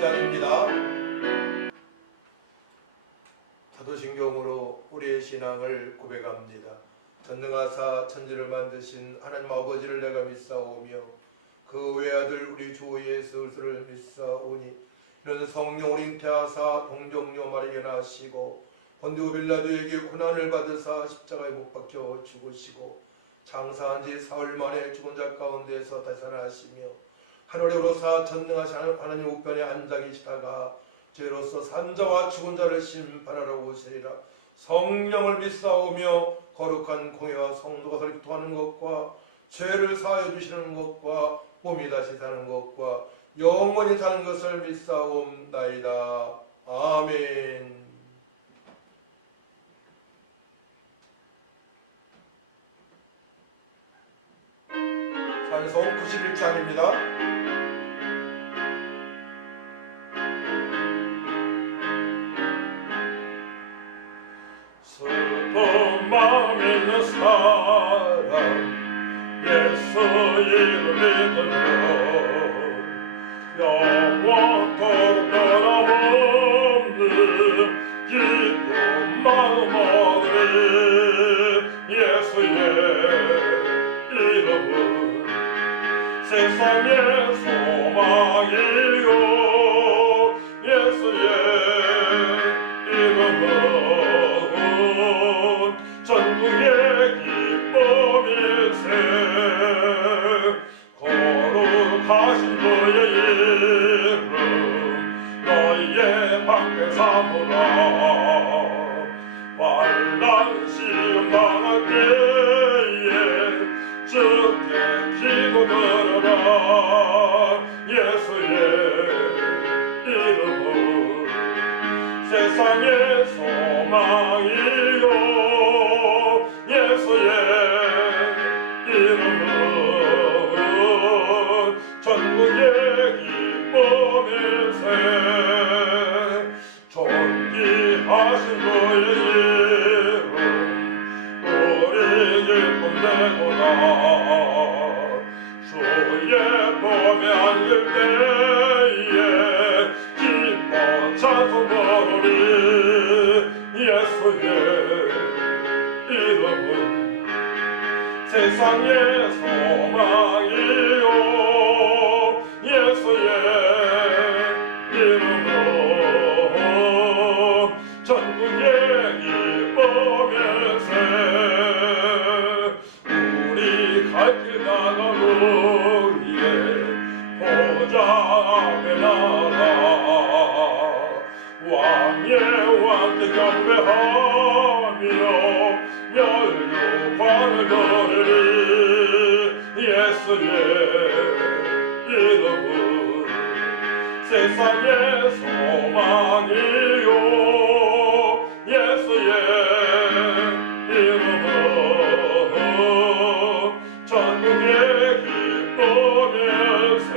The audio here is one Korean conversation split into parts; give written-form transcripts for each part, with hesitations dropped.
15장입니다. 사도신경으로 우리의 신앙을 고백합니다. 전능하사 천지를 만드신 하나님 아버지를 내가 믿사오며 그 외아들 우리 주 예수를 믿사오니 이는 성령을 잉태하사 동정녀 마리아에 나시고 본디오 빌라도에게 고난을 받으사 십자가에 못 박혀 죽으시고 장사한 지 사흘 만에 죽은 자 가운데서 다시 살아나시며 하늘에 오르사 전능하신 하나님 우편에 앉아 계시다가 죄로서 산자와 죽은 자를 심판하러 오시리라. 성령을 믿사오며 거룩한 공회와 성도가 서로 교통하는 것과 죄를 사하여 주시는 것과 몸이 다시 사는 것과 영원히 사는 것을 믿사옵나이다. 아멘. 찬송 91장입니다. 슬픈 마음 있는 사람 예수 이름 믿으며 영원토록 변함없는 기쁜 마음 얻으리. 예수의 이름은 세상의 소망이요 예수의 이름은 전국의 기쁨일세. 거룩하신 그의 이름 너희의 밖에 삼으라. 환난 시험 당할 때에 주께 기도드려라. 예수의 이름은 세상의 소망이요 예수의 이름은 전국의 기쁨일세. 존귀하신 그의 이름 우리 기쁨 되도다. 주의 품에 안길 때에 기뻐 찬송 부르리. 예수의 이름은 세상의 소망이요 예수의 이름은 전국의 기쁨일세. 우리 갈 길 가는 우리의 보좌 앞에 나라. 왕의 왕께 경배하며 멸류관을 드리리. 예수의 이름은 세상의 소망이요 예수의 이름은 전국의 기쁨일세.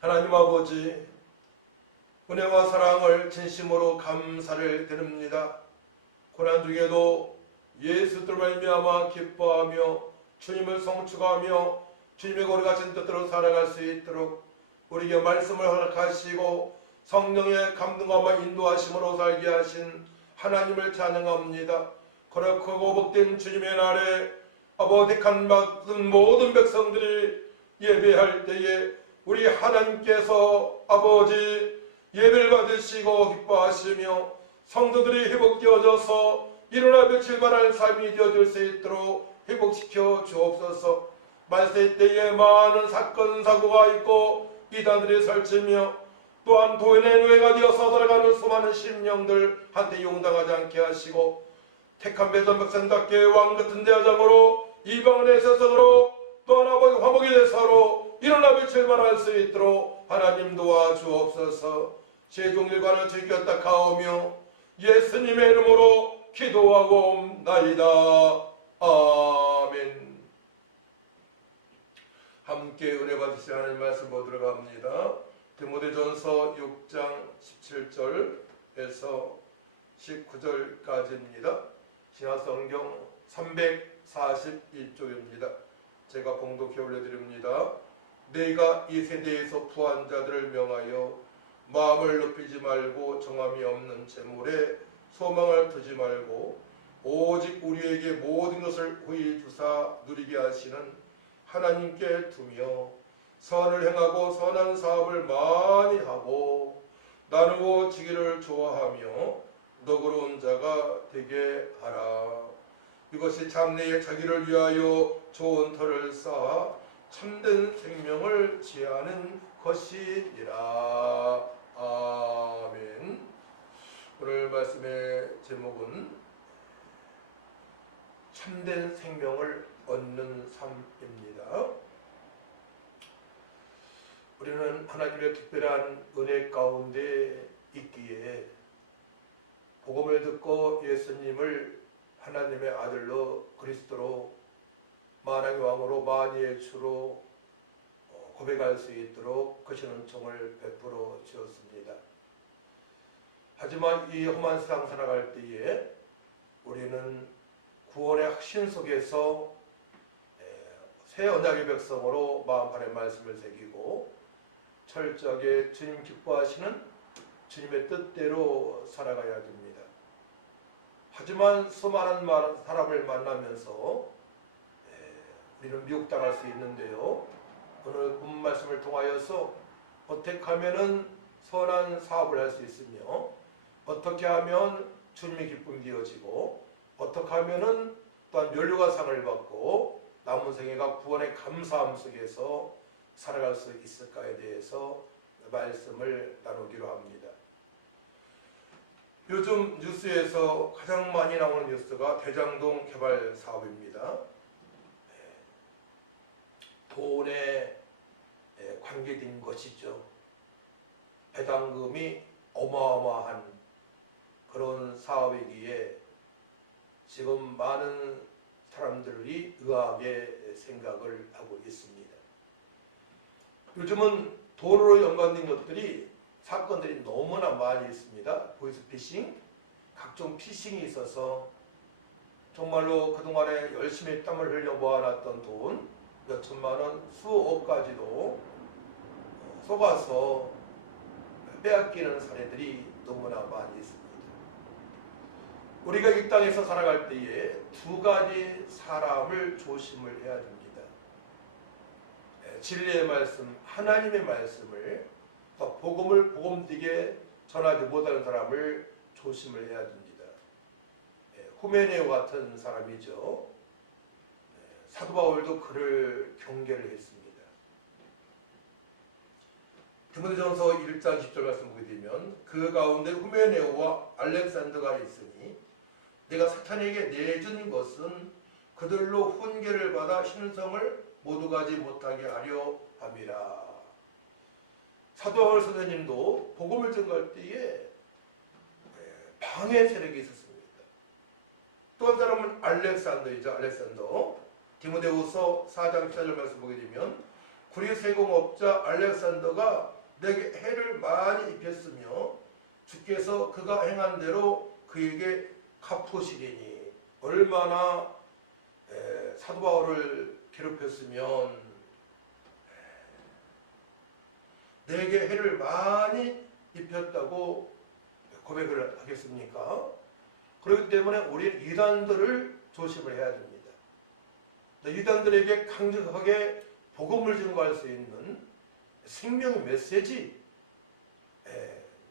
하나님 아버지, 은혜와 사랑을 진심으로 감사를 드립니다. 고난 중에도 예수를 말미암아 기뻐하며 주님을 성축하며 주님의 거룩하신 뜻대로 살아갈 수 있도록 우리에게 말씀을 허락하시고 성령의 감동과 인도하심으로 살게 하신 하나님을 찬양합니다. 거룩하고 복된 주님의 날에 아버지 택한 받은 모든 백성들이 예배할 때에 우리 하나님께서 아버지 예배를 받으시고 기뻐하시며 성도들이 회복되어져서 일어나 며칠 만할 삶이 되어질 수 있도록 회복시켜 주옵소서. 말세 때에 많은 사건 사고가 있고 이단들이 설치며 또한 도인의 노예가 되어서 살아가는 수많은 심령들한테 용당하지 않게 하시고 택한 배전 백성답게 왕같은 대화장으로 이방인의 세상으로 또한 아버지 화목의 대사로 일어나 며칠 만할 수 있도록 하나님 도와주옵소서. 제종일관을 즐겼다 가오며 예수님의 이름으로 기도하고 나이다. 아멘. 함께 은혜 받으실 하나님 말씀 보도록 합니다. 디모데전서 6장 17절에서 19절까지입니다. 신약성경 342쪽입니다. 제가 봉독해 올려드립니다. 너희가 이 세대에서 부한 자들을 명하여 마음을 높이지 말고 정함이 없는 재물에 소망을 두지 말고 오직 우리에게 모든 것을 후히 주사 누리게 하시는 하나님께 두며 선을 행하고 선한 사업을 많이 하고 나누어 지기를 좋아하며 너그러운 자가 되게 하라. 이것이 장래에 자기를 위하여 좋은 터를 쌓아 참된 생명을 지하는 것이니라. 아멘. 오늘 말씀의 제목은 참된 생명을 얻는 삶입니다. 우리는 하나님의 특별한 은혜 가운데 있기에 복음을 듣고 예수님을 하나님의 아들로 그리스도로 만왕의 왕으로 만유의 주로 고백할 수 있도록 거신 은총을 베풀어 주었습니다. 하지만 이 험한 세상 살아갈 때에 우리는 구원의 확신 속에서 새 언약의 백성으로 마음판에 말씀을 새기고 철저하게 주님 기뻐하시는 주님의 뜻대로 살아가야 됩니다. 하지만 수많은 사람을 만나면서 우리는 미혹당할 수 있는데요. 오늘 본 말씀을 통하여서 어떻게 하면은 선한 사업을 할 수 있으며 어떻게 하면 주님의 기쁨이 되어지고 어떻게 하면은 또한 멸류관 상을 받고 남은 생애가 구원의 감사함 속에서 살아갈 수 있을까에 대해서 말씀을 나누기로 합니다. 요즘 뉴스에서 가장 많이 나오는 뉴스가 대장동 개발 사업입니다. 돈에 관계된 것이죠. 배당금이 어마어마한 그런 사업이기에 지금 많은 사람들이 의아하게 생각을 하고 있습니다. 요즘은 돈으로 연관된 것들이 사건들이 너무나 많이 있습니다. 보이스피싱, 각종 피싱이 있어서 정말로 그동안에 열심히 땀을 흘려 모아놨던 돈 몇 천만 원, 수억까지도 속아서 빼앗기는 사례들이 너무나 많이 있습니다. 우리가 이 땅에서 살아갈 때에 두 가지 사람을 조심을 해야 됩니다. 진리의 말씀, 하나님의 말씀을 복음을 복음되게 전하지 못하는 사람을 조심을 해야 됩니다. 후메네오 같은 사람이죠. 사도 바울도 그를 경계를 했습니다. 디모데전서 1장 10절 말씀 보게 되면 그 가운데 후메네오와 알렉산더가 있으니 내가 사탄에게 내준 것은 그들로 훈계를 받아 신성을 모두 가지 못하게 하려 함이라. 사도 바울 선생님도 복음을 전할 때에 방해 세력이 있었습니다. 또 한 사람은 알렉산더이죠. 알렉산더. 디모데후서 4장 14절 말씀 보게 되면 구리 세공업자 알렉산더가 내게 해를 많이 입혔으며 주께서 그가 행한 대로 그에게 갚으시리니. 얼마나 사도 바울을 괴롭혔으면 내게 해를 많이 입혔다고 고백을 하겠습니까? 그렇기 때문에 우리는 이단들을 조심을 해야 됩니다. 이단들에게 강력하게 복음을 증거할 수 있는 생명의 메시지,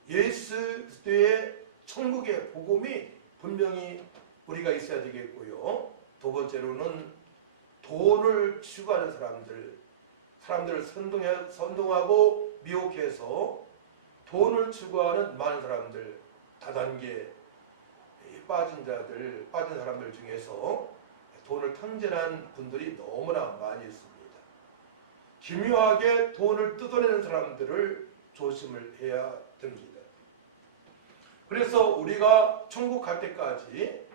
예수 그리스도의 천국의 복음이 분명히 우리가 있어야 되겠고요. 두 번째로는 돈을 추구하는 사람들을 선동하고 미혹해서 돈을 추구하는 많은 사람들, 다단계 빠진 사람들 중에서 돈을 탕진한 분들이 너무나 많이 있습니다. 기묘하게 돈을 뜯어내는 사람들을 조심을 해야 됩니다. 그래서 우리가 천국 갈 때까지,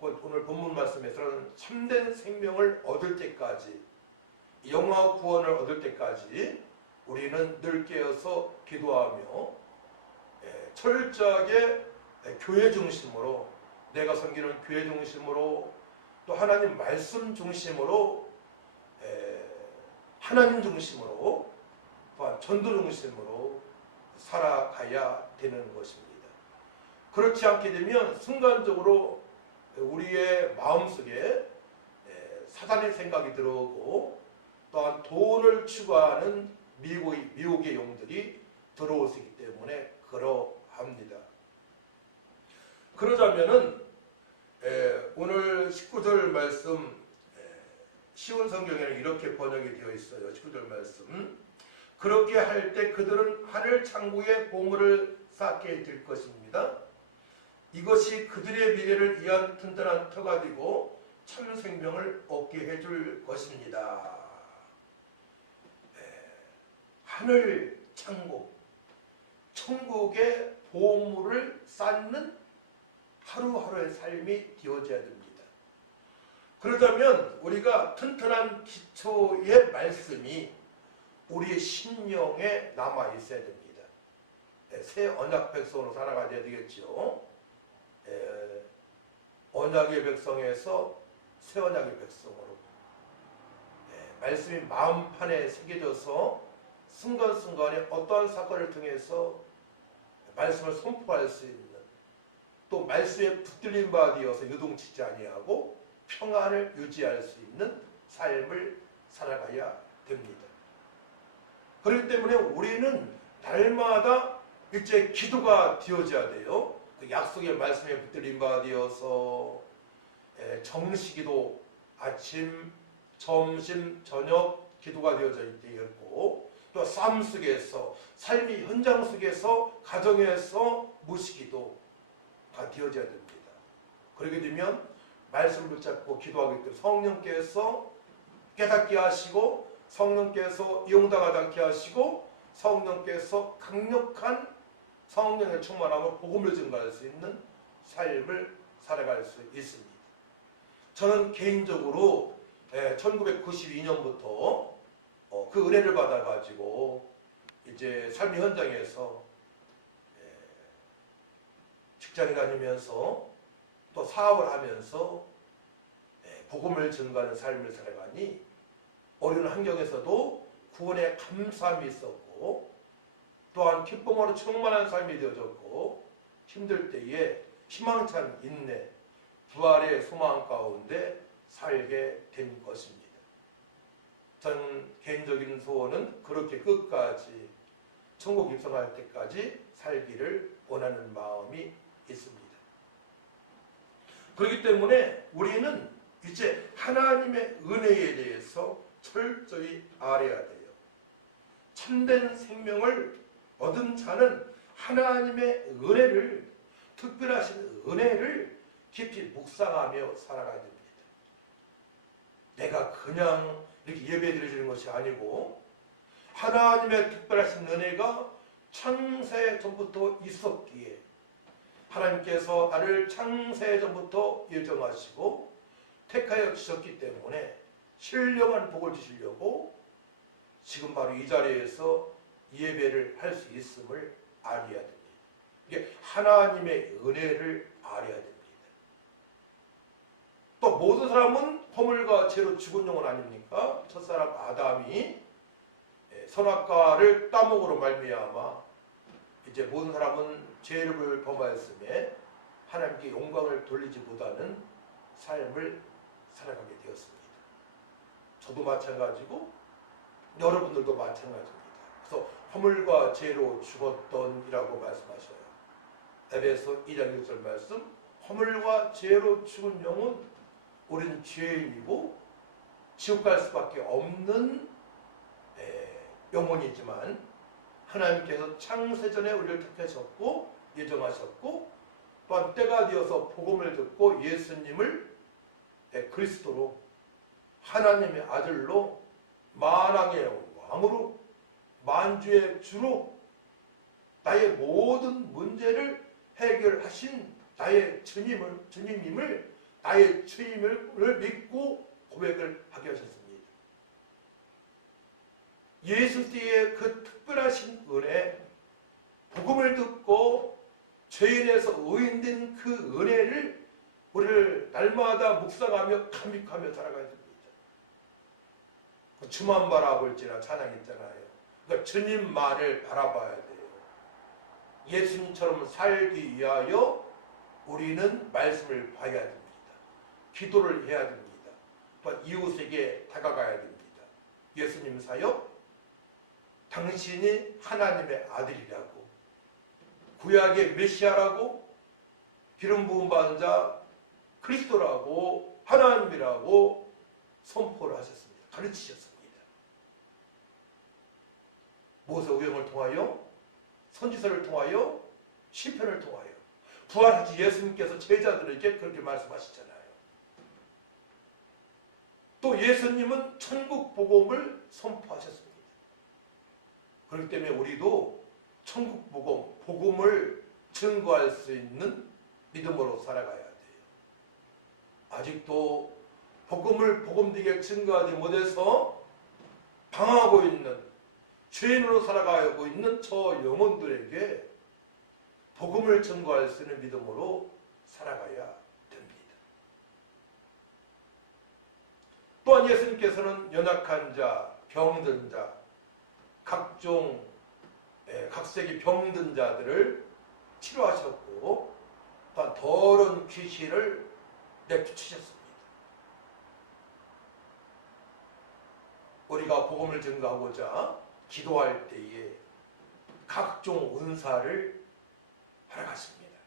오늘 본문 말씀에서는 참된 생명을 얻을 때까지, 영화 구원을 얻을 때까지 우리는 늘 깨어서 기도하며 철저하게 교회 중심으로, 내가 섬기는 교회 중심으로, 또 하나님 말씀 중심으로 하나님 중심으로 또한 전도 중심으로 살아가야 되는 것입니다. 그렇지 않게 되면 순간적으로 우리의 마음속에 사단의 생각이 들어오고 또한 돈을 추구하는 미혹의 용들이 들어올 수 있기 때문에 그러합니다. 그러자면은 오늘 19절 말씀 쉬운 성경에는 이렇게 번역이 되어 있어요. 19절 말씀. 그렇게 할 때 그들은 하늘 창고에 보물을 쌓게 될 것입니다. 이것이 그들의 미래를 위한 튼튼한 터가 되고 참 생명을 얻게 해줄 것입니다. 하늘 창고, 천국의 보물을 쌓는 하루하루의 삶이 되어져야 됩니다. 그러자면 우리가 튼튼한 기초의 말씀이 우리의 심령에 남아 있어야 됩니다. 새 언약 백성으로 살아가야 되겠죠. 언약의 백성에서 새 언약의 백성으로 말씀이 마음판에 새겨져서 순간순간에 어떠한 사건을 통해서 말씀을 선포할 수 있는, 또 말씀에 붙들린 바 되어서 요동치지 아니하고 평안을 유지할 수 있는 삶을 살아가야 됩니다. 그렇기 때문에 우리는 날마다 일제 기도가 되어져야 돼요. 그 약속의 말씀에 붙들린 바 되어서 정시기도, 아침, 점심, 저녁 기도가 되어져 있고, 또 삶 속에서, 삶의 현장 속에서, 가정에서 무시기도가 되어져야 됩니다. 그렇게 되면 말씀을 붙잡고 기도하기 때문에 성령께서 깨닫게 하시고, 성령께서 이용당하지 않게 하시고, 성령께서 강력한 성령의 충만함으로 복음을 증가할 수 있는 삶을 살아갈 수 있습니다. 저는 개인적으로 1992년부터 그 은혜를 받아가지고 이제 삶의 현장에서 직장에 다니면서 또 사업을 하면서 복음을 증가하는 삶을 살아가니 어려운 환경에서도 구원의 감사함이 있었고, 또한 기쁨으로 충만한 삶이 되어졌고, 힘들 때에 희망찬 인내, 부활의 소망 가운데 살게 된 것입니다. 전 개인적인 소원은 그렇게 끝까지 천국 입성할 때까지 살기를 원하는 마음이 있습니다. 그렇기 때문에 우리는 이제 하나님의 은혜에 대해서 철저히 알아야 돼요. 참된 생명을 얻은 자는 하나님의 은혜를, 특별하신 은혜를 깊이 묵상하며 살아가야 됩니다. 내가 그냥 이렇게 예배 드리는 것이 아니고 하나님의 특별하신 은혜가 창세 전부터 있었기에 하나님께서 나를 창세 전부터 예정하시고 택하여 주셨기 때문에 신령한 복을 주시려고 지금 바로 이 자리에서 예배를 할 수 있음을 알아야 됩니다. 이게 하나님의 은혜를 알아야 됩니다. 또 모든 사람은 허물과 죄로 죽은 영혼 아닙니까? 첫사람 아담이 선악과를 따먹으로 말미암아 이제 모든 사람은 죄를 범하였음에 하나님께 영광을 돌리지 못하는 삶을 살아가게 되었습니다. 저도 마찬가지고 여러분들도 마찬가지입니다. 그래서 허물과 죄로 죽었던이라고 말씀하셔요. 에베소 1장 6절 말씀, 허물과 죄로 죽은 영은 우리는 죄인이고 지옥 갈 수밖에 없는 영혼이지만 하나님께서 창세전에 우리를 택하셨고 예정하셨고, 또한 때가 되어서 복음을 듣고 예수님을 그리스도로 하나님의 아들로 만왕의 왕으로 만주의 주로 나의 모든 문제를 해결하신 나의 주님임을 나의 주임을 믿고 고백을 하게 하셨습니다. 예수 뒤에 그 특별하신 은혜, 복음을 듣고 죄인에서 의인된 그 은혜를 우리를 날마다 묵상하며 감격하며 살아가야 됩니다. 주만 바라볼지라 찬양 있잖아요. 그러니까 주님만을 바라봐야 돼요. 예수님처럼 살기 위하여 우리는 말씀을 봐야 됩니다. 기도를 해야 됩니다. 또한 이웃에게 다가가야 됩니다. 예수님 사역, 당신이 하나님의 아들이라고, 구약의 메시아라고, 기름 부음 받은 자 그리스도라고, 하나님이라고 선포를 하셨습니다. 가르치셨습니다. 모세오경을 통하여, 선지서를 통하여, 시편을 통하여 부활하신 예수님께서 제자들에게 그렇게 말씀하시잖아요. 또 예수님은 천국 복음을 선포하셨습니다. 그렇기 때문에 우리도 천국 복음을 증거할 수 있는 믿음으로 살아가야 돼요. 아직도 복음되게 증거하지 못해서 방황하고 있는, 죄인으로 살아가고 있는 저 영혼들에게 복음을 증거할 수 있는 믿음으로 살아가야 됩니다. 또한 예수님께서는 연약한 자, 병든 자, 각색의 병든 자들을 치료하셨고, 또한 더러운 귀신을 내쫓으셨습니다. 우리가 복음을 증거하고자 기도할 때에 각종 은사를 받아갔습니다.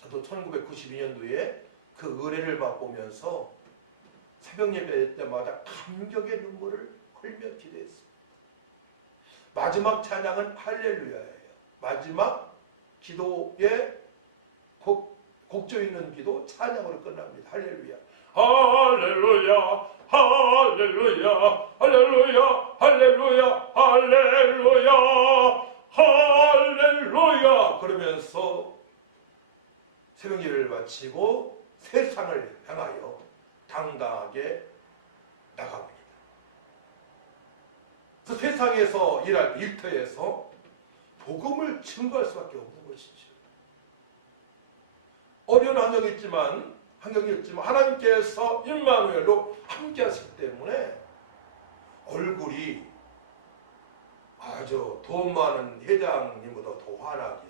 저도 1992년도에 그 은혜를 맛보면서 새벽 예배 때마다 감격의 눈물을 흘며 기도했습니다. 마지막 찬양은 할렐루야예요. 마지막 기도의 곡조 있는 기도 찬양으로 끝납니다. 할렐루야. 할렐루야, 할렐루야, 할렐루야, 할렐루야, 할렐루야, 할렐루야. 그러면서 새벽 예배를 마치고 세상을 향하여 당당하게 나갑니다. 그래서 세상에서 일할 때, 일터에서 복음을 증거할 수밖에 없는 것이죠. 어려운 환경이었지만 하나님께서 임마누엘로 함께 하시기 때문에 얼굴이 아주 돈 많은 회장님보다 더 환하게,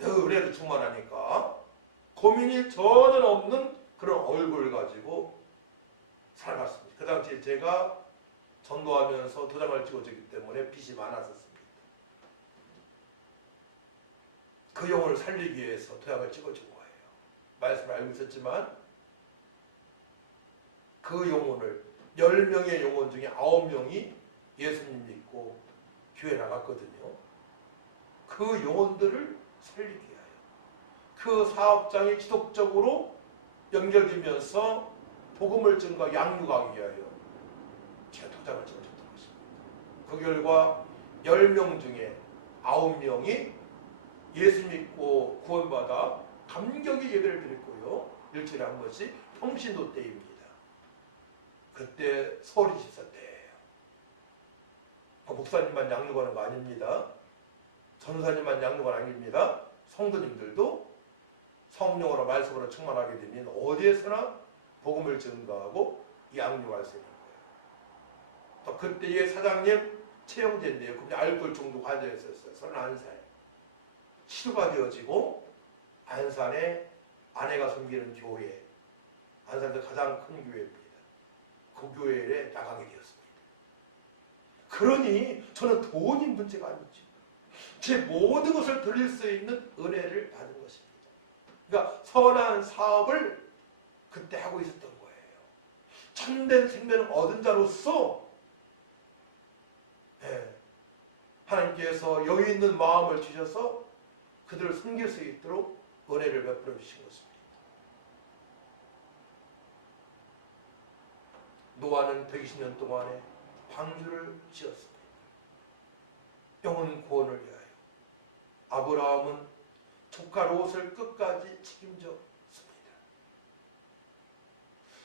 은혜로 충만하니까 고민이 전혀 없는 그런 얼굴을 가지고 살아갔습니다. 그 당시에 제가 전도하면서 도장을 찍어줬기 때문에 빚이 많았었습니다. 그 영혼을 살리기 위해서 도장을 찍어준 거예요. 말씀을 알고 있었지만 그 영혼을, 10명의 영혼 중에 9명이 예수님 믿고 교회 나갔거든요. 그 영혼들을 살리기 위하여, 그 사업장이 지속적으로 연결되면서 복음을 증거하고 양육하기 위하여 제가 도장을 찍어줬던 것입니다. 그 결과 10명 중에 9명이 예수 믿고 구원받아 감격의 예배를 드렸고요. 일주일에 한 번씩 평신도 때입니다. 그때 서울이 집사 때예요. 목사님만 양육하는 거 아닙니다. 전사님만 양육하는 거 아닙니다. 성도님들도 성령으로 말씀으로 충만하게 되면 어디에서나 복음을 증거하고 양육할 수 있는 거예요. 또 그때의 사장님 최영재인데요. 그분이 알코올 중독 환자였었어요. 31살. 치료가 되어지고 안산에 아내가 섬기는 교회, 안산에서 가장 큰 교회입니다. 그 교회에 나가게 되었습니다. 그러니 저는 돈이 문제가 아니죠. 제 모든 것을 드릴 수 있는 은혜를 받은 것입니다. 그러니까 선한 사업을 그때 하고 있었던 거예요. 참된 생명을 얻은 자로서 하나님께서 여유 있는 마음을 주셔서 그들을 섬길 수 있도록 은혜를 베풀어 주신 것입니다. 노아는 120년 동안에 방주를 지었습니다. 영혼 구원을 위하여. 아브라함은 조카 롯을 끝까지 책임졌습니다.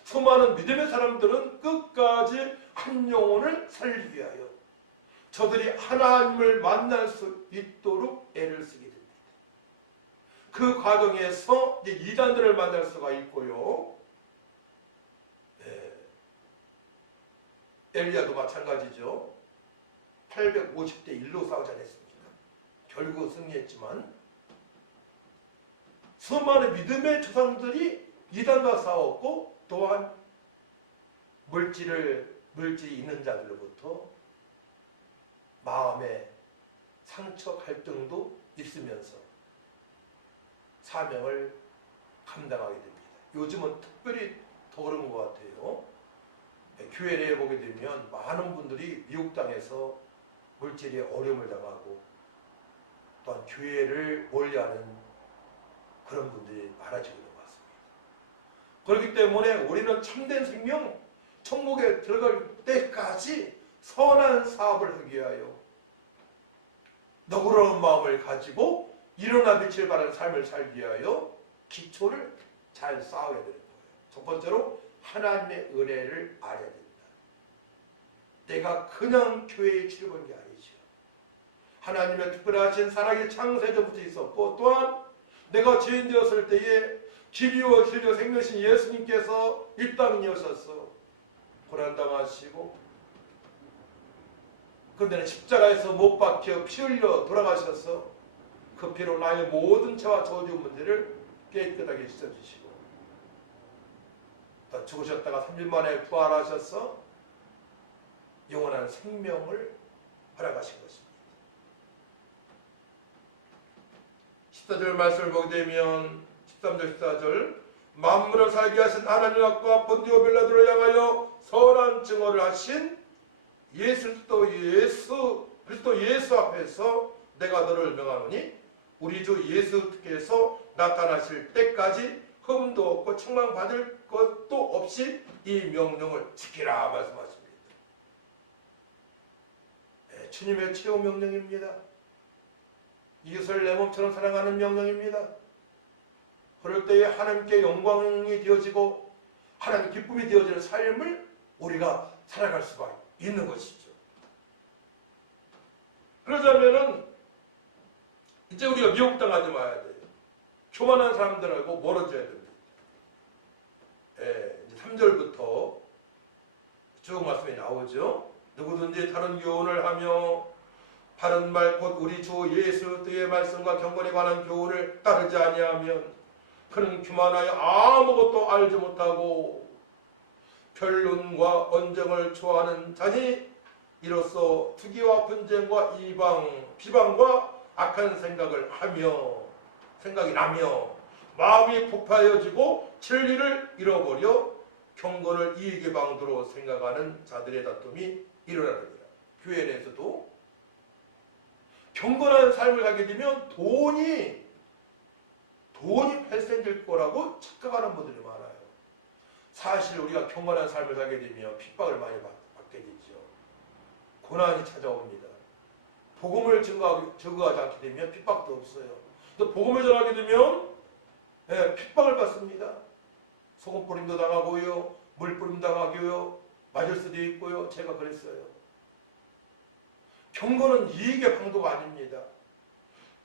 수많은 믿음의 사람들은 끝까지 한 영혼을 살리기 위하여 저들이 하나님을 만날 수 있도록 애를 쓰게 됩니다. 그 과정에서 이제 이단들을 만날 수가 있고요. 엘리야도 마찬가지죠. 850대 1로 싸우지 않았습니까? 결국 승리했지만 수많은 믿음의 조상들이 이단과 싸웠고 또한 물질이 있는 자들로부터 마음의 상처 갈등도 있으면서 사명을 감당하게 됩니다. 요즘은 특별히 더 그런 것 같아요. 교회 내에 보게 되면 많은 분들이 미국 땅에서 물질에 어려움을 당하고 또한 교회를 멀리하는 그런 분들이 많아지고 있는 것 같습니다. 그렇기 때문에 우리는 참된 생명, 천국에 들어갈 때까지 선한 사업을 하기 위하여 너그러운 마음을 가지고 일어나 빛을 발하는 삶을 살기 위하여 기초를 잘 쌓아야 되는 거예요. 첫 번째로 하나님의 은혜를 알아야 됩니다. 내가 그냥 교회에 출입한 게 아니죠. 하나님의 특별하신 사랑이 창세전부터 있었고 또한 내가 죄인 되었을 때에 길이요 길이요 생명신 예수님께서 이 땅에 오셔서 고난당하시고 그런데 십자가에서 못 박혀 피 흘려 돌아가셔서 그 피로 나의 모든 죄와 저주 문제를 깨끗하게 씻어주시고 또 죽으셨다가 3일 만에 부활하셔서 영원한 생명을 허락하신 것입니다. 14절 말씀을 보게 되면 13절 14절 만물을 살게 하신 하나님 앞과 본디오 빌라도를 향하여 선한 증언을 하신 그리스도 예수 앞에서 내가 너를 명하노니 우리 주 예수께서 나타나실 때까지 흠도 없고 책망받을 것도 없이 이 명령을 지키라 말씀하십니다. 네, 주님의 최후 명령입니다. 이웃을 내 몸처럼 사랑하는 명령입니다. 그럴 때에 하나님께 영광이 되어지고 하나님 기쁨이 되어지는 삶을 우리가 살아갈 수가 있는 것이죠. 그러자면은 이제 우리가 미혹당하지 말아야 돼요. 교만한 사람들하고 멀어져야 됩니다. 예, 이제 3절부터 쭉 말씀이 나오죠. 누구든지 다른 교훈을 하며 바른 말 곧 우리 주 예수 그리스도의 말씀과 경건에 관한 교훈을 따르지 아니하면 그는 교만하여 아무것도 알지 못하고 변론과 언쟁을 좋아하는 자니 이로써 투기와 분쟁과 비방과 악한 생각이 나며 마음이 부패해지고 진리를 잃어버려 경건을 이익의 방도로 생각하는 자들의 다툼이 일어나느니라. 교회 내에서도 경건한 삶을 하게 되면 돈이 발생될 거라고 착각하는 분들이 많아요. 사실 우리가 경건한 삶을 살게 되면 핍박을 많이 받게 되죠. 고난이 찾아옵니다. 복음을 증거하지 않게 되면 핍박도 없어요. 또 복음을 전하게 되면 핍박을 받습니다. 소금 뿌림도 당하고요, 물 뿌림 당하고요, 맞을 수도 있고요. 제가 그랬어요. 경건은 이익의 방도가 아닙니다.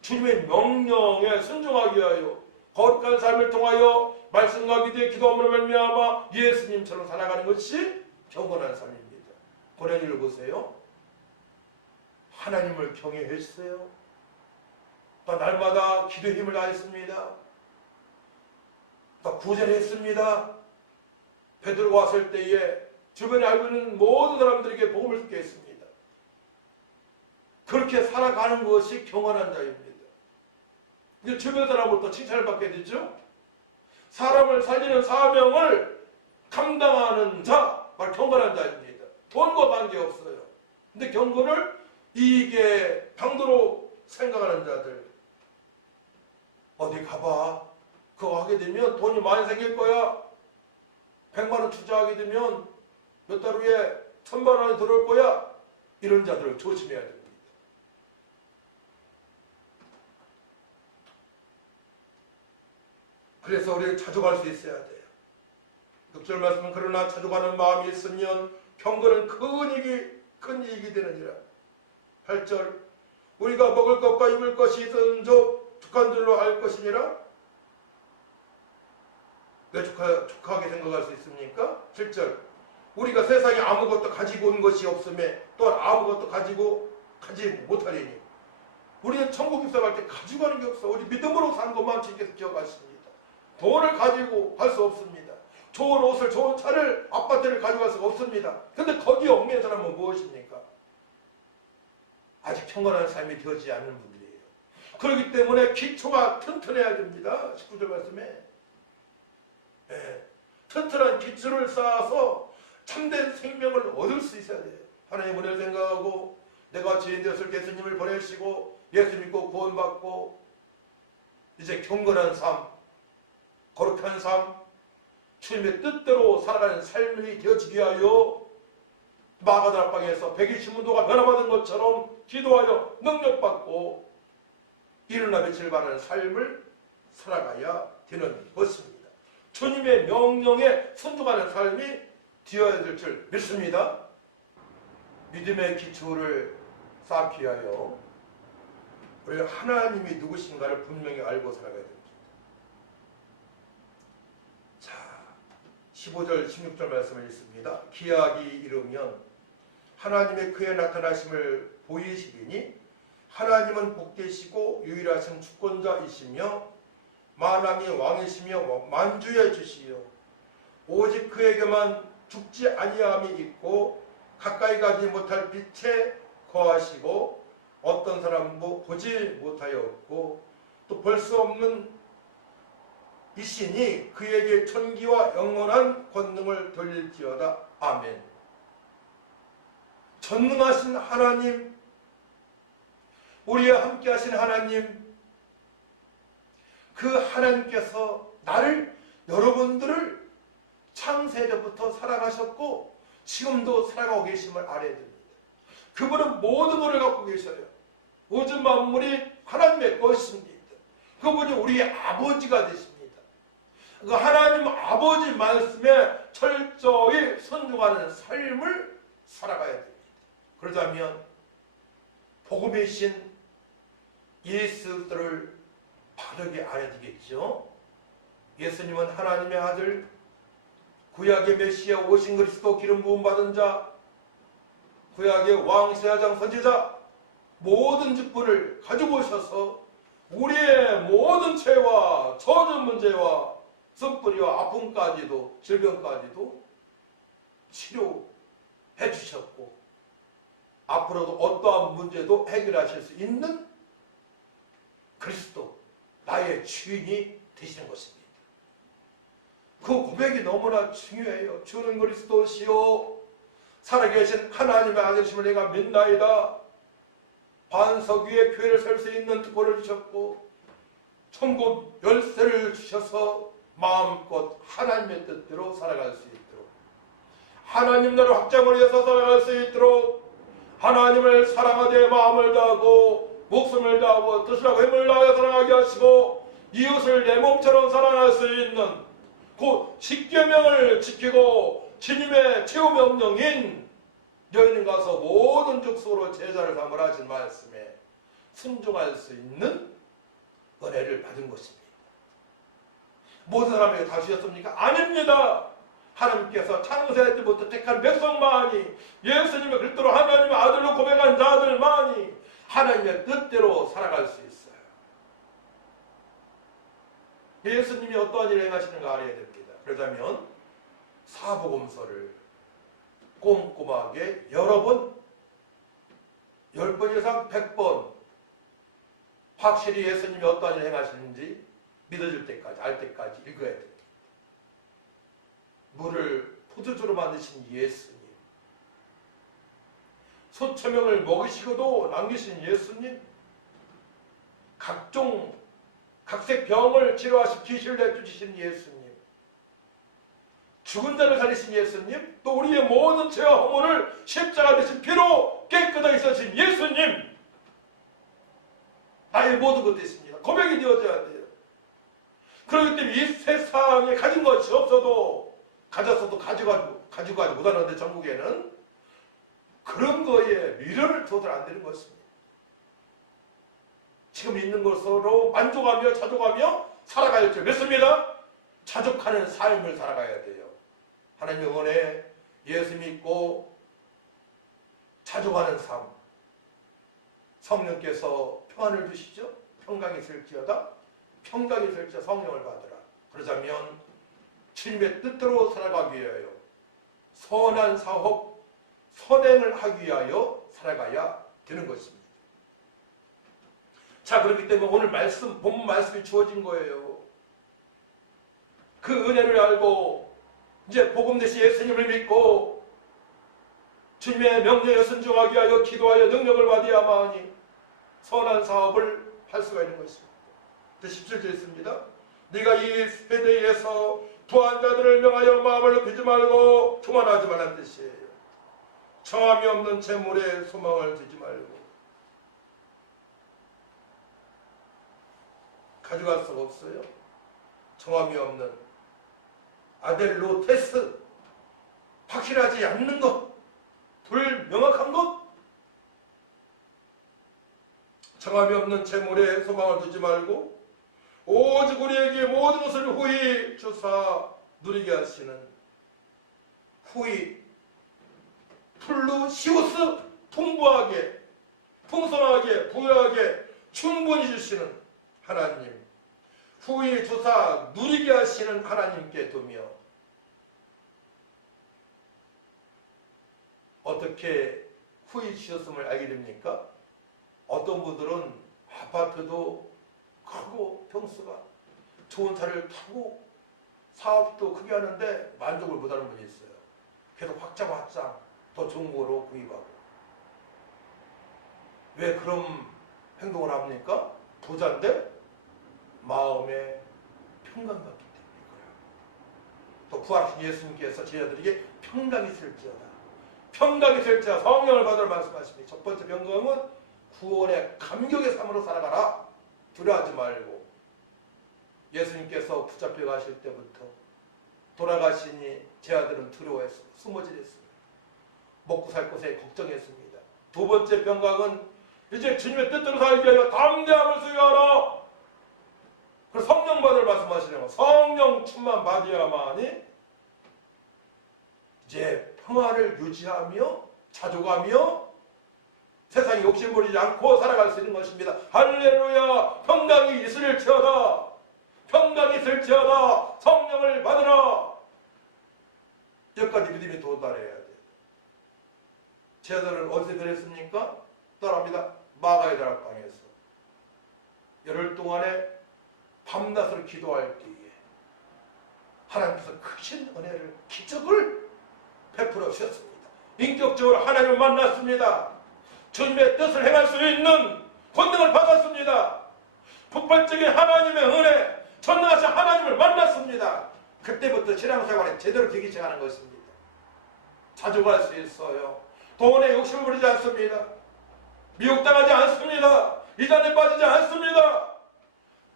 주님의 명령에 순종하기 위하여 거룩한 삶을 통하여 말씀과 기도에 기도함으로 말미암아 예수님처럼 살아가는 것이 경건한 삶입니다. 고난이를 보세요. 하나님을 경외했어요. 또 날마다 기도의 힘을 다했습니다. 또 구제했습니다. 베드로가 왔을 때에 주변에 알고 있는 모든 사람들에게 복음을 듣게 했습니다. 그렇게 살아가는 것이 경건한 자입니다. 이제 주변 사람으로부터 칭찬을 받게 되죠. 사람을 살리는 사명을 감당하는 자, 바로 경건한 자입니다. 돈과 관계없어요. 근데 경건을 이익의 방도로 생각하는 자들, 어디 가봐. 그거 하게 되면 돈이 많이 생길 거야. 100만 원 투자하게 되면 몇 달 후에 1000만 원이 들어올 거야. 이런 자들을 조심해야 됩니다. 그래서 우리는 자족할 수 있어야 돼요. 6절 말씀은 그러나 자족하는 마음이 있으면 경건은 큰 이익이 되느니라. 8절 우리가 먹을 것과 입을 것이 있은 족 축한 줄로 알 것이니라. 왜 족하게 생각할 수 있습니까? 7절 우리가 세상에 아무것도 가지고 온 것이 없음에 또한 아무것도 가지 못하리니 우리는 천국 입성할 때 가지고 가는 게 없어. 우리 믿음으로 산 것만 주께서 기억하십니다. 돈을 가지고 갈 수 없습니다. 좋은 옷을, 좋은 차를, 아파트를 가져갈 수가 없습니다. 근데 거기에 얽매인 사람은 무엇입니까? 아직 평안한 삶이 되어지지 않는 분들이에요. 그렇기 때문에 기초가 튼튼해야 됩니다. 19절 말씀에 튼튼한 기초를 쌓아서 참된 생명을 얻을 수 있어야 돼요. 하나님 은혜를 생각하고 내가 죄인 되었을 때 예수님을 보내시고 예수 믿고 구원받고 이제 경건한 삶, 거룩한 삶, 주님의 뜻대로 살아가는 삶이 되어지기 위하여 마가다락방에서 120문도가 변화받은 것처럼 기도하여 능력받고 일어나 빛을 발하는 삶을 살아가야 되는 것입니다. 주님의 명령에 순종하는 삶이 되어야 될 줄 믿습니다. 믿음의 기초를 쌓기 위하여 우리가 하나님이 누구신가를 분명히 알고 살아가야 됩니다. 자, 15절 16절 말씀을 읽습니다. 기약이 이르면 하나님의 그의 나타나심을 보이시리니 하나님은 복되시고 유일하신 주권자이시며 만왕의 왕이시며 만주의 주시요 오직 그에게만 죽지 아니함이 있고 가까이 가지 못할 빛에 거하시고 어떤 사람도 보지 못하였고 또 볼 수 없는 이시니 그에게 천기와 영원한 권능을 돌릴지어다. 아멘. 전능하신 하나님, 우리와 함께 하신 하나님, 그 하나님께서 나를, 여러분들을 창세전부터 사랑하셨고 지금도 사랑하고 계심을 알아야 됩니다. 그분은 모든 것을 갖고 계셔요. 모든 만물이 하나님의 것입니다. 그분이 우리의 아버지가 되십니다. 그 하나님 아버지 말씀에 철저히 순종하는 삶을 살아가야 됩니다. 그러자면 복음이신 예수를 바르게 알아야 되겠죠. 예수님은 하나님의 아들, 구약의 메시아 오신 그리스도 기름 부음 받은 자, 구약의 왕, 제사장, 선지자 모든 직분을 가지고 오셔서 우리의 모든 죄와 저주 문제와 쓴뿌리와 아픔까지도 질병까지도 치료해 주셨고 앞으로도 어떠한 문제도 해결하실 수 있는 그리스도, 나의 주인이 되시는 것입니다. 그 고백이 너무나 중요해요. 주는 그리스도시요 살아계신 하나님의 아들이심을 내가 믿나이다. 반석 위에 교회를 설 수 있는 특권을 주셨고 천국 열쇠를 주셔서 마음껏 하나님의 뜻대로 살아갈 수 있도록, 하나님 나라 확장을 위해서 살아갈 수 있도록, 하나님을 사랑하되 마음을 다하고 목숨을 다하고 뜻을 하고 힘을 다하여 사랑하게 하시고 이웃을 내 몸처럼 사랑할 수 있는 그 십계명을 지키고 주님의 최후 명령인 너희는 가서 모든 족속으로 제자를 삼으라 하신 말씀에 순종할 수 있는 은혜를 받은 것입니다. 모든 사람에게 다 주셨습니까? 아닙니다. 하나님께서 창세 때부터 택한 백성만이, 예수님의 그리스도로 하나님의 아들로 고백한 자들만이 하나님의 뜻대로 살아갈 수 있어요. 예수님이 어떠한 일을 행하시는가 알아야 됩니다. 그러자면 사복음서를 꼼꼼하게 여러 번, 10번 이상 100번 확실히 예수님이 어떠한 일을 행하시는지 믿어질 때까지, 알 때까지 읽어야 됩니다. 물을 포도주로 만드신 예수님, 수천명을 먹이시고도 남기신 예수님, 각색 병을 치료하신 귀신을 내쫓으신 예수님, 죽은 자를 살리신 예수님, 또 우리의 모든 죄와 허물을 십자가 대신 피로 깨끗하게 써신 예수님, 나의 모든 것 되십니다. 고백이 되어져야 돼요. 그렇기 때문에 이 세상에 가진 것이 없어도, 가졌어도 가지고 가지 못하는데 전국에는 그런 거에 미련을 둬도 안 되는 것입니다. 지금 있는 것으로 만족하며 자족하며 살아갈 줄 믿습니다. 자족하는 삶을 살아가야 돼요. 하나님의 은혜, 예수 믿고 자족하는 삶, 성령께서 평안을 주시죠. 평강이 있을지어다. 평강이 있을지어다. 성령을 받으라. 그러자면 주님의 뜻대로 살아가기 위하여 선한 사업, 선행을 하기 위하여 살아가야 되는 것입니다. 자, 그렇기 때문에 오늘 말씀, 본 말씀이 주어진 거예요. 그 은혜를 알고 이제 복음 대신 예수님을 믿고 주님의 명령에 순종하기 위하여 기도하여 능력을 받아야만이 선한 사업을 할 수가 있는 것입니다. 17절 있습니다. 네가 이 세대에서 부한 자들을 명하여 마음을 높이지 말고 교만하지 말란 뜻이에요. 정함이 없는 재물에 소망을 두지 말고. 가져갈 수가 없어요. 정함이 없는 아델로테스, 확실하지 않는 것, 불명확한 것, 정함이 없는 재물에 소망을 두지 말고 오직 우리에게 모든 것을 후히 주사 누리게 하시는 후히 플루시우스, 풍부하게 풍성하게 부유하게 충분히 주시는 하나님, 후히 주사 누리게 하시는 하나님께 두며 어떻게 후히 주셨음을 알게 됩니까? 어떤 분들은 아파트도 크고 평수가 좋은 차를 타고 사업도 크게 하는데 만족을 못하는 분이 있어요. 계속 확장 더 좋은 거로 구입하고. 왜 그런 행동을 합니까? 부자인데 마음에 평강 받기 때문이고요. 또 부활하신 예수님께서 제자들에게 평강이 있을지어다. 평강이 있을지어다. 성령을 받으라 말씀하십니다. 첫 번째 평강은 구원의 감격의 삶으로 살아가라. 두려워하지 말고. 예수님께서 붙잡혀 가실 때부터 돌아가시니 제 아들은 두려워했습니다. 숨어지랬습니다. 먹고 살 것에 걱정했습니다. 두 번째 평강은 이제 주님의 뜻대로 살기 위하여 담대함을 수여하라. 그래서 성령 받을 말씀하시는 거. 성령 충만 받아야만이 이제 평안을 유지하며 자족하며 세상에 욕심부리지 않고 살아갈 수 있는 것입니다. 할렐루야. 평강이 있을지어다. 평강이 있을지어다. 성령을 받으라. 여기까지 믿음이 도달해야 돼요. 제자들은 어디서 그랬습니까? 따라합니다. 마가의 다락방에서 열흘 동안에 밤낮으로 기도할 때에 하나님께서 크신 은혜를, 기적을 베풀어 주셨습니다. 인격적으로 하나님을 만났습니다. 주님의 뜻을 행할 수 있는 권능을 받았습니다. 폭발적인 하나님의 은혜, 전능하신 하나님을 만났습니다. 그때부터 신앙생활에 제대로 되기 시작하는 것입니다. 자족할 수 있어요. 돈에 욕심을 부리지 않습니다. 미혹당하지 않습니다. 이단에 빠지지 않습니다.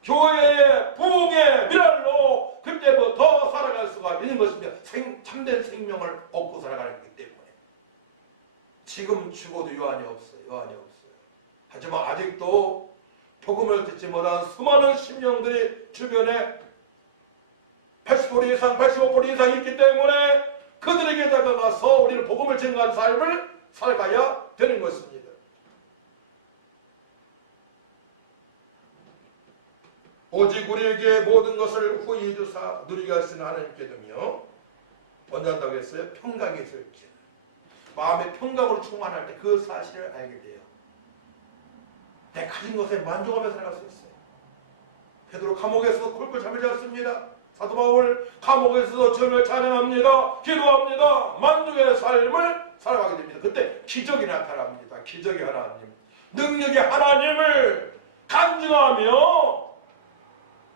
교회의 부흥의 미랄로 그때부터 살아갈 수가 있는 것입니다. 참된 생명을 얻고 살아가는 것이기 때문에. 지금 죽어도 요한이 없어요. 하지만 아직도 복음을 듣지 못한 수많은 심령들이 주변에 80% 이상, 85% 이상 있기 때문에 그들에게 다가가서 우리는 복음을 증거하는 삶을 살아가야 되는 것입니다. 오직 우리에게 모든 것을 후히 주사 누리게 하시는 하나님께 두며 먼저 한다고 했어요. 평강이 있을지. 마음의 평강으로 충만할 때 그 사실을 알게 돼요. 내 가진 것에 만족하며 살아갈 수 있어요. 베드로 감옥에서도 콜콜 잠을 잤습니다. 사도 바울 감옥에서도 주님을 찬양합니다. 기도합니다. 만족의 삶을 살아가게 됩니다. 그때 기적이 나타납니다. 기적의 하나님, 능력의 하나님을 간증하며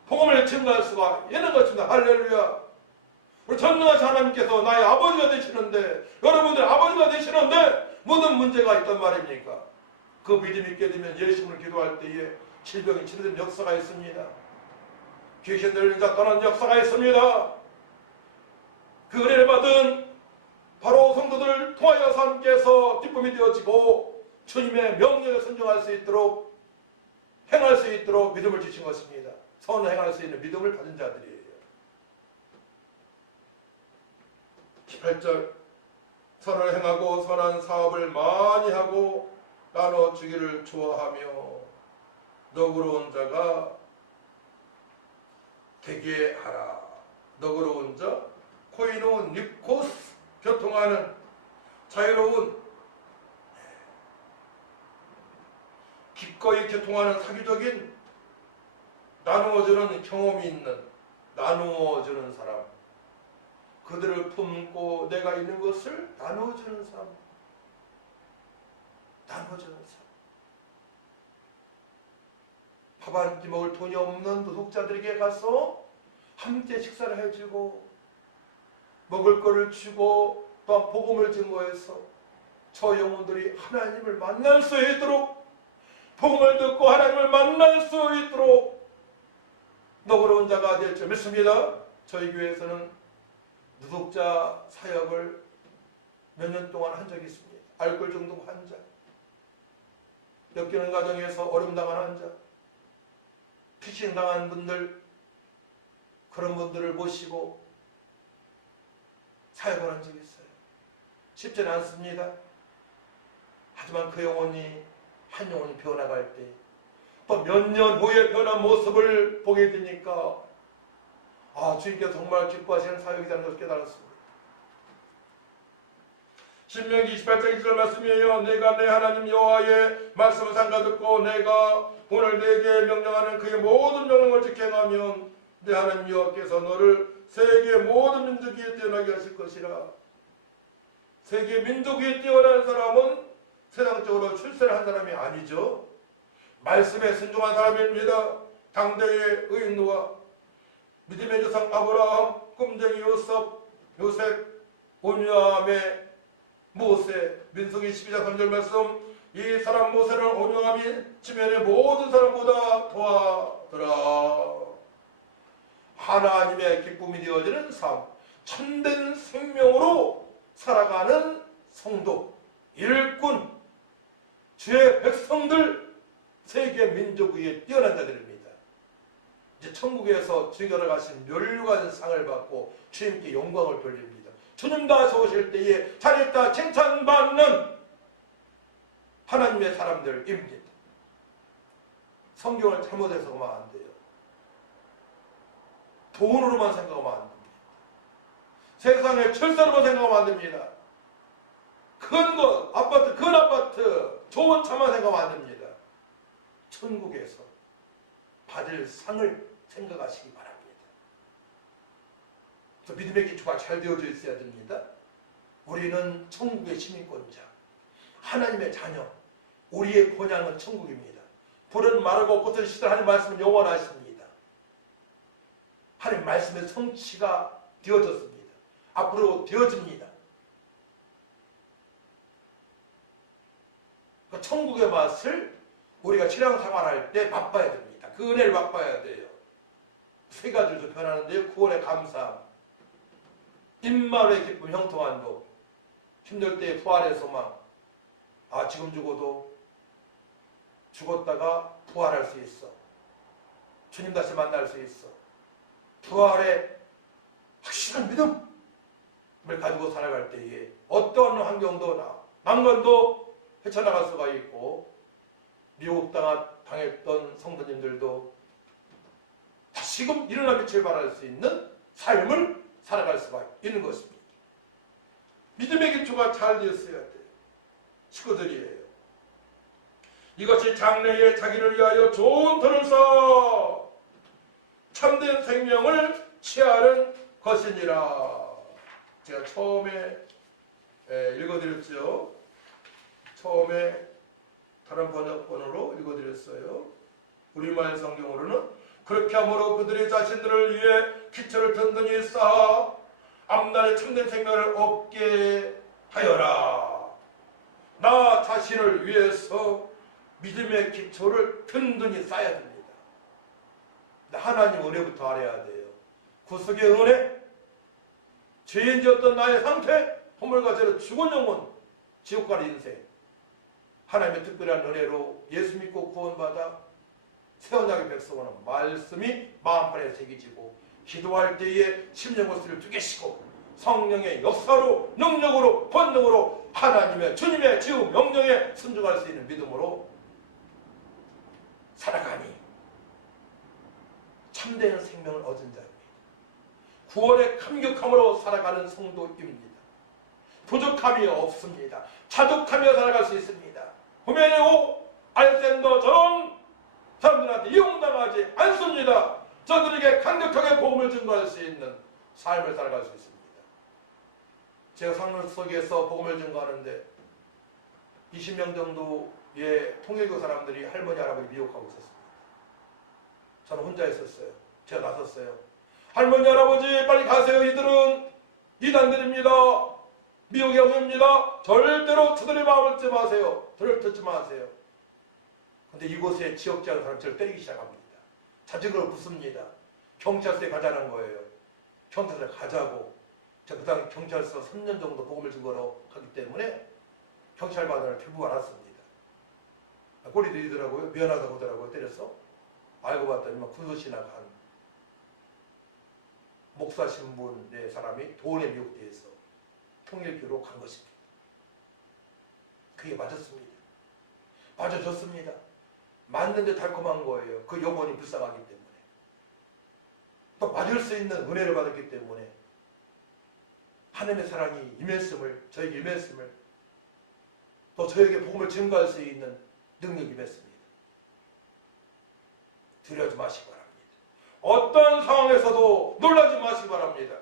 복음을 증거할 수가 있는 것입니다. 할렐루야. 우리 전능하신 하나님께서 나의 아버지가 되시는데, 여러분들 아버지가 되시는데 무슨 문제가 있단 말입니까? 그 믿음 있게 되면 예수님을 기도할 때에 질병이 치료되는 역사가 있습니다. 귀신 들린 자 떠난 역사가 있습니다. 그 은혜를 받은 바로 성도들 통하여서 하나님께서 기쁨이 되어지고 주님의 명령에 순종할 수 있도록, 행할 수 있도록 믿음을 주신 것입니다. 선을 행할 수 있는 믿음을 받은 자들이에요. 18절 선을 행하고 선한 사업을 많이 하고 나눠주기를 좋아하며 너그러운 자가 되게 하라. 너그러운 자, 코이노 니코스, 교통하는 자유로운, 기꺼이 교통하는 사교적인 나누어주는 경험이 있는, 나누어주는 사람, 그들을 품고 내가 있는 것을 나누어주는 사람, 나누어주는 사람. 밥 한 끼 먹을 돈이 없는 노숙자들에게 가서 함께 식사를 해주고 먹을 거를 주고 또 복음을 증거해서 저 영혼들이 하나님을 만날 수 있도록, 복음을 듣고 하나님을 만날 수 있도록 너그러운 자가 될 줄 믿습니다. 저희 교회에서는 노숙자 사역을 몇 년 동안 한 적이 있습니다. 알코올 중독 환자, 엮이는 가정에서 어려움당한 환자, 피싱 당한 분들, 그런 분들을 모시고 사역을 한 적이 있어요. 쉽지는 않습니다. 하지만 그 영혼이, 한 영혼이 변화갈 때 또 몇 년 후에 변한 모습을 보게 되니까 주님께서 정말 기뻐하시는 사역이라는 것을 깨달았습니다. 신명기 28장 1절 말씀이에요. 내가 내 하나님 여호와의 말씀을 삼가 듣고 내가 오늘 내게 명령하는 그의 모든 명령을 지켜 행하면 내 하나님 여호와께서 너를 세계 모든 민족 위에 뛰어나게 하실 것이라. 세계 민족 위에 뛰어난 사람은 세상적으로 출세를 한 사람이 아니죠. 말씀에 순종한 사람입니다. 당대의 의인 노아, 믿음의 조상 아브라함, 꿈쟁이 요셉, 온유함의 모세, 민수기 12장 3절 말씀, 이 사람 모세는 온유함이 지면의 모든 사람보다 더하더라. 하나님의 기쁨이 되어지는 삶, 참된 생명으로 살아가는 성도, 일꾼, 주의 백성들, 세계 민족 위에 뛰어난 자들입니다. 이제 천국에서 주님께서 가신 멸류관 상을 받고 주님께 영광을 돌립니다. 주님 다시 오실 때에 잘했다 칭찬받는 하나님의 사람들입니다. 성경을 잘못 해석하면 안 돼요. 돈으로만 생각하면 안 됩니다. 세상의 철사로만 생각하면 안 됩니다. 큰 것, 아파트, 큰 아파트, 좋은 차만 생각하면 안 됩니다. 천국에서 받을 상을 생각하시기 바랍니다. 또 믿음의 기초가 잘 되어져 있어야 됩니다. 우리는 천국의 시민권자, 하나님의 자녀, 우리의 본향은 천국입니다. 불은 마르고 꽃은 시들 하나님 말씀은 영원하십니다. 하나님 말씀의 성취가 되어졌습니다. 앞으로 되어집니다. 그 천국의 맛을 우리가 신앙생활할 때 맛봐야 됩니다. 그 은혜를 맛봐야 돼요. 세 가지로 표현하는데요. 구원의 감사함, 임마누엘의 기쁨, 형통한도, 힘들 때의 부활의 소망. 지금 죽어도 죽었다가 부활할 수 있어. 주님 다시 만날 수 있어. 부활의 확실한 믿음을 가지고 살아갈 때에 어떤 환경도 난관도 헤쳐나갈 수가 있고, 미혹 당했던 성도님들도 다시금 일어나 빛을 발할 수 있는 삶을 살아갈 수가 있는 것입니다. 믿음의 기초가 잘 되었어야 돼요. 식구들이에요. 이것이 장래에 자기를 위하여 좋은 터를 쌓아 참된 생명을 취하는 것이니라. 제가 처음에 읽어드렸죠. 처음에 다른 번역본으로 읽어드렸어요. 우리말 성경으로는 그렇게 함으로 그들의 자신들을 위해 기초를 든든히 쌓아 앞날에 참된 생명을 얻게 하여라. 나 자신을 위해서 믿음의 기초를 든든히 쌓아야 됩니다. 하나님 은혜부터 알아야 돼요. 구속의 은혜, 죄인지었던 나의 상태, 허물과 죄로 죽은 영혼, 지옥 가는 인생, 하나님의 특별한 은혜로 예수 믿고 구원받아 새 언약의 백성은 말씀이 마음판에 새기지고 기도할 때에 심령 목소리를 두 개시고 성령의 역사로, 능력으로, 권능으로 하나님의 주님의 지우 명령에 순종할 수 있는 믿음으로 살아가니 참된 생명을 얻은 자입니다. 구원의 감격함으로 살아가는 성도입니다. 부족함이 없습니다. 자족하며 살아갈 수 있습니다. 후메네오 알센더처럼 사람들한테 이용당하지 않습니다. 저들에게 강력하게 복음을 증거할 수 있는 삶을 살아갈 수 있습니다. 제가 상론 속에서 복음을 증거하는데 20명 정도의 통일교 사람들이 할머니 할아버지 미혹하고 있었습니다. 저는 혼자 있었어요. 제가 나섰어요. 할머니 할아버지 빨리 가세요. 이들은 이단들입니다. 미혹의 영입니다. 절대로 저들의 마음을 듣지 마세요. 저를 듣지 마세요. 근데 이곳에 지역장의 사람 저를 때리기 시작합니다. 자직을 붙습니다. 경찰서에 가자는 거예요. 경찰서에 가자고. 제가 그 당시 경찰서 3년 정도 복음을 증거로 하기 때문에 경찰관을 결국 알았습니다. 꼬리 들이더라고요. 미안하다고 하더라고요. 때렸어. 알고 봤더니 군소시나 간 목사 신분의 사람이 돈에 미혹돼서 통일교로 간 것입니다. 그게 맞았습니다. 맞아졌습니다. 맞는데 달콤한 거예요. 그 영혼이 불쌍하기 때문에. 또 맞을 수 있는 은혜를 받았기 때문에 하나님의 사랑이 임했음을, 저에게 임했음을, 또 저에게 복음을 증거할 수 있는 능력이 임했습니다. 두려워하지 마시기 바랍니다. 어떤 상황에서도 놀라지 마시기 바랍니다.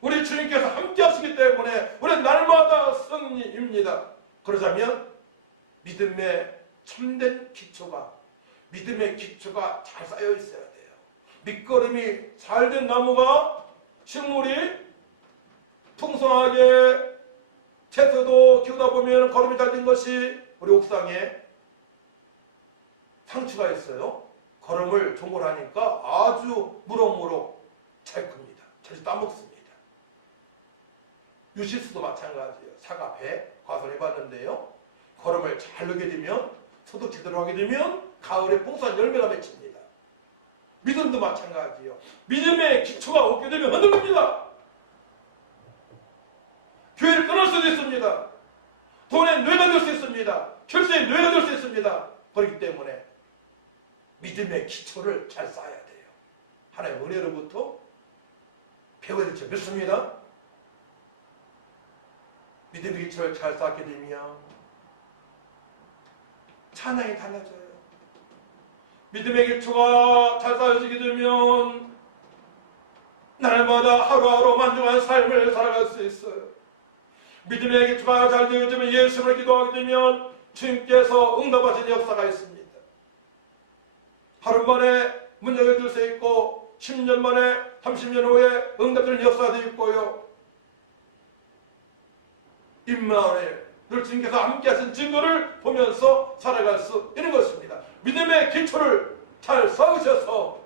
우리 주님께서 함께 하시기 때문에 우리는 날마다 승리입니다. 그러자면 믿음의 참된 기초가, 믿음의 기초가 잘 쌓여 있어야 돼요. 밑거름이 잘 된 나무가 식물이 풍성하게 채소도 키우다 보면 거름이 잘 된 것이 우리 옥상에 상추가 있어요. 거름을 종골하니까 아주 무럭무럭 잘 큽니다. 잘 따먹습니다. 유시수도 마찬가지예요. 사과, 배, 과설해봤는데요. 거름을 잘 넣게 되면, 소득 제대로 하게 되면 가을에 풍성한 열매가 맺힙니다. 믿음도 마찬가지예요. 믿음의 기초가 없게 되면 흔들립니다. 교회를 떠날 수도 있습니다. 돈의 뇌가 될 수 있습니다. 결세의 뇌가 될 수 있습니다. 그렇기 때문에 믿음의 기초를 잘 쌓아야 돼요. 하나님의 은혜로부터 배워야 될 줄 믿습니다. 믿음의 기초를 잘 쌓게 되면 찬양이 달라져요. 믿음의 기초가 잘 쌓여지게 되면 날마다 하루하루 만족한 삶을 살아갈 수 있어요. 믿음의 기초가 잘 되어지면 예수님을 기도하게 되면 주님께서 응답하시는 역사가 있습니다. 하루 만에 문 열어줄 수 있고 10년 만에 30년 후에 응답되는 역사도 있고요. 임마누엘 늘 주님께서 함께 하신 증거를 보면서 살아갈 수 있는 것입니다. 믿음의 기초를 잘 쌓으셔서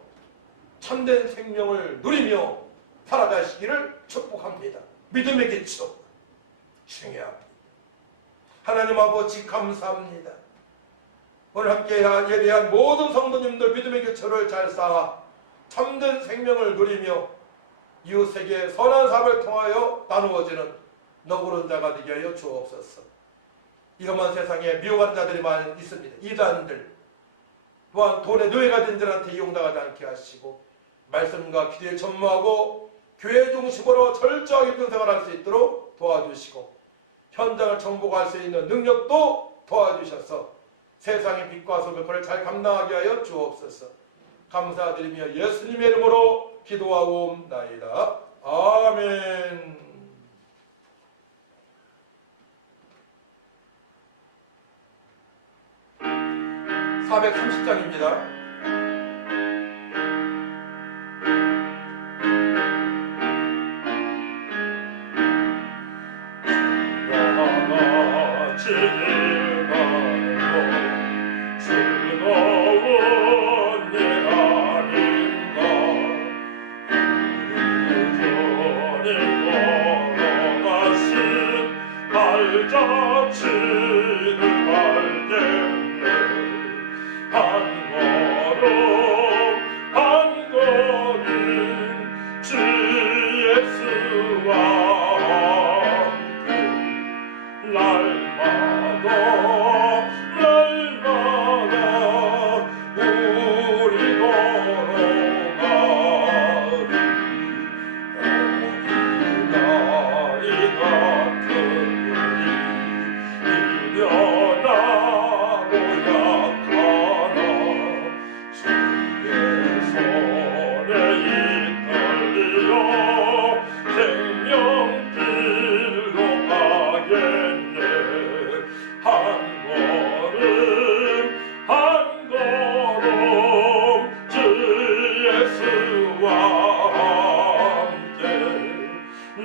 참된 생명을 누리며 살아가시기를 축복합니다. 믿음의 기초 중요합니다. 하나님 아버지 감사합니다. 오늘 함께 예배한 모든 성도님들 믿음의 기초를 잘 쌓아 참된 생명을 누리며 이웃에게 선한 사업을 통하여 나누어지는 너그러운 자가 되게 하여 주옵소서. 이 험한 세상에 미혹한 자들이 많이 있습니다. 이단들 또한 돈의 노예가 된 자한테 이용당하지 않게 하시고 말씀과 기도에 전무하고 교회 중심으로 철저하게 생활할 수 있도록 도와주시고 현장을 정복할 수 있는 능력도 도와주셔서 세상의 빛과 소명을 그를 잘 감당하게 하여 주옵소서. 감사드리며 예수님의 이름으로 기도하옵나이다. 아멘. 430장입니다. 주 예수와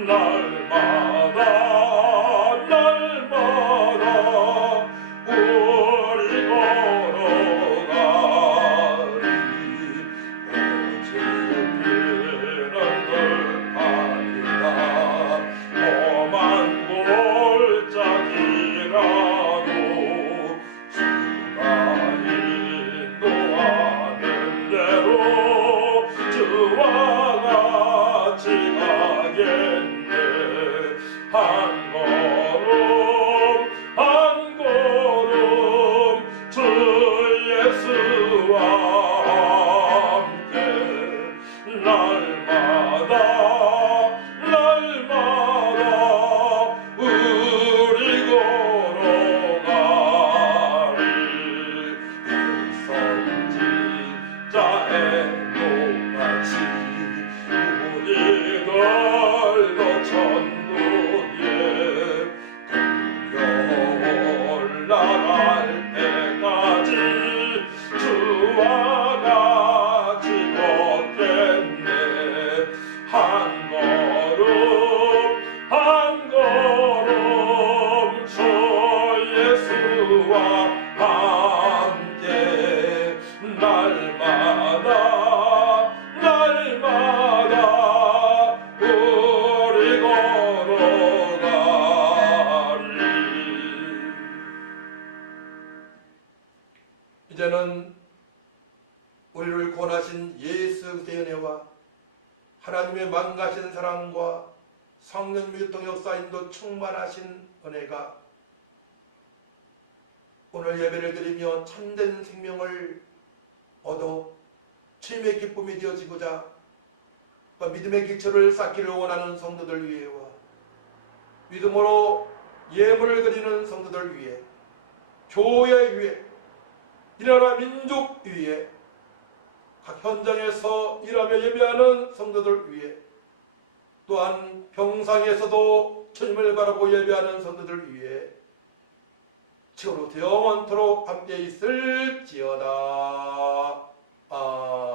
날마다 우리 걸어가리 어차피는 늘 아니다 험한 골짜기라도 주가 인도하는 대로 주와 같이 가겠네 한 걸음 한 걸음 주 예수와 함께 날마다 우리 걸어가리 선지자의 똑같이 우리들도 천국에 올라갈 때까지 주와 같이 걷겠네 한 걸음 한 걸음 주 예수와 함께 날마다 우리 걸어가리. 이제는 우리를 구원하신 예수 그리스도의 은혜와 하나님의 만가신 사랑과 성령 및 동역사인도 충만하신 은혜가 오늘 예배를 드리며 참된 생명을 얻어 주님의 기쁨이 되어지고자 믿음의 기초를 쌓기를 원하는 성도들 위해와 믿음으로 예물을 드리는 성도들 위해 교회 위에 이 나라 민족 위에 각 현장에서 일하며 예배하는 성도들 위해 또한 병상에서도 주님을 바라보 예배하는 성도들 위해 지금부터 영원토록 함께 있을지어다. 아멘.